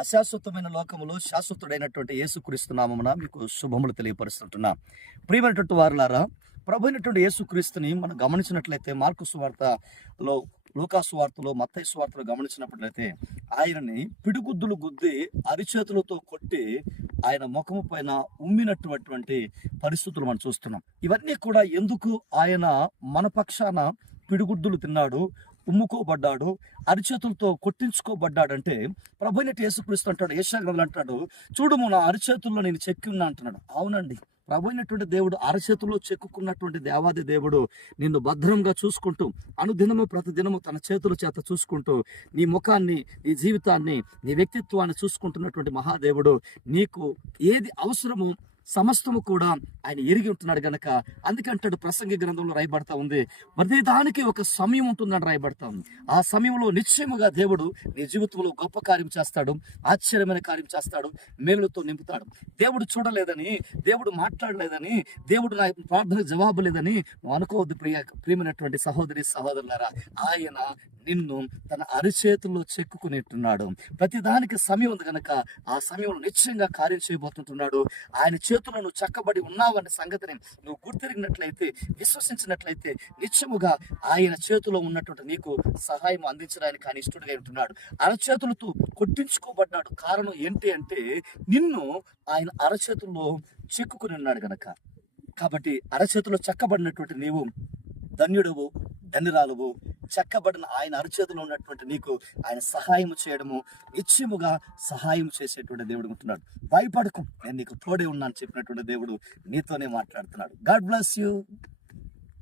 అశాశ్వతమైన లోకములో శాశ్వతుడైనటువంటి యేసుక్రీస్తు నామమున మీకు శుభములు తెలియపరుస్తుంటున్నా. ప్రియమైనటువంటి వారులారా, ప్రభు అయినటువంటి యేసుక్రీస్తుని మనం గమనించినట్లయితే మార్కు సువార్తలో, లూకా సువార్తలో, మత్తయి సువార్తలో గమనించినట్లయితే ఆయనని పిడిగుద్దులు గుద్ది అరిచేతులతో కొట్టి ఆయన ముఖము పైన ఉమ్మినటువంటి పరిస్థితులు మనం చూస్తున్నాం. ఇవన్నీ కూడా ఎందుకు ఆయన మన పక్షాన పిడిగుద్దులు తిన్నాడు, ఉమ్ముకోబడ్డాడు, అరిచేతులతో కొట్టించుకోబడ్డాడంటే ప్రభువైన యేసుక్రీస్తు అంటాడు, యెషయా గ్రంథంలో అంటాడు, చూడుము నా అరిచేతుల్లో నేను చెక్కి ఉన్నా అంటున్నాడు. అవునండి, ప్రభువైనటువంటి దేవుడు అరచేతుల్లో చెక్కుకున్నటువంటి దేవాది దేవుడు నిన్ను భద్రంగా చూసుకుంటూ అనుదినము ప్రతిదినము తన చేతుల చేత చూసుకుంటూ నీ ముఖాన్ని, నీ జీవితాన్ని, నీ వ్యక్తిత్వాన్ని చూసుకుంటున్నటువంటి మహాదేవుడు నీకు ఏది అవసరమో సమస్తము కూడా ఆయన ఎరిగి ఉంటున్నాడు గనక అందుకంటాడు, ప్రసంగి గ్రంథంలో రాయబడతా ఉంది, ప్రతి దానికి ఒక సమయం ఉంటుందని రాయబడతా ఉంది. ఆ సమయంలో నిశ్చయముగా దేవుడు నీ జీవితంలో గొప్ప కార్యం చేస్తాడు, ఆశ్చర్యమైన కార్యం చేస్తాడు, మేలుతో నింపుతాడు. దేవుడు చూడలేదని, దేవుడు మాట్లాడలేదని, దేవుడు నా ప్రార్థన జవాబు లేదని నువ్వు అనుకోవద్దు ప్రియమైనటువంటి సహోదరి సహోదరులారా. ఆయన నిన్ను తన అరిచేతుల్లో చెక్కుకునిట్టున్నాడు. ప్రతిదానికి సమయం ఉంది కనుక ఆ సమయంలో నిశ్చయంగా కార్యం చేయబోతుంటున్నాడు. ఆయన చేతుల్లో నువ్వు చక్కబడి ఉన్నావనే సంగతిని నువ్వు గుర్తిరిగినట్లయితే, విశ్వసించినట్లయితే నిశ్చయముగా ఆయన చేతిలో ఉన్నటువంటి నీకు సహాయం అందించడానికి ఆయన ఇష్టడుగా ఉంటున్నాడు. అరచేతులతో కొట్టించుకోబడ్డాడు. కారణం ఏంటి అంటే నిన్ను ఆయన అరచేతుల్లో చెక్కుకుని ఉన్నాడు గనక. కాబట్టి అరచేతుల్లో చెక్కబడినటువంటి నీవు ధన్యుడవు, ధన్యురాలువు. చెక్కబడిన ఆయన అరచేతిలో ఉన్నటువంటి నీకు ఆయన సహాయం చేయడము, నిశ్చయముగా సహాయం చేసేటువంటి దేవుడు ఉంటున్నాడు. భయపడకు, నేను నీకు తోడే ఉన్నా అని చెప్పినటువంటి దేవుడు నీతోనే మాట్లాడుతున్నాడు. God bless you.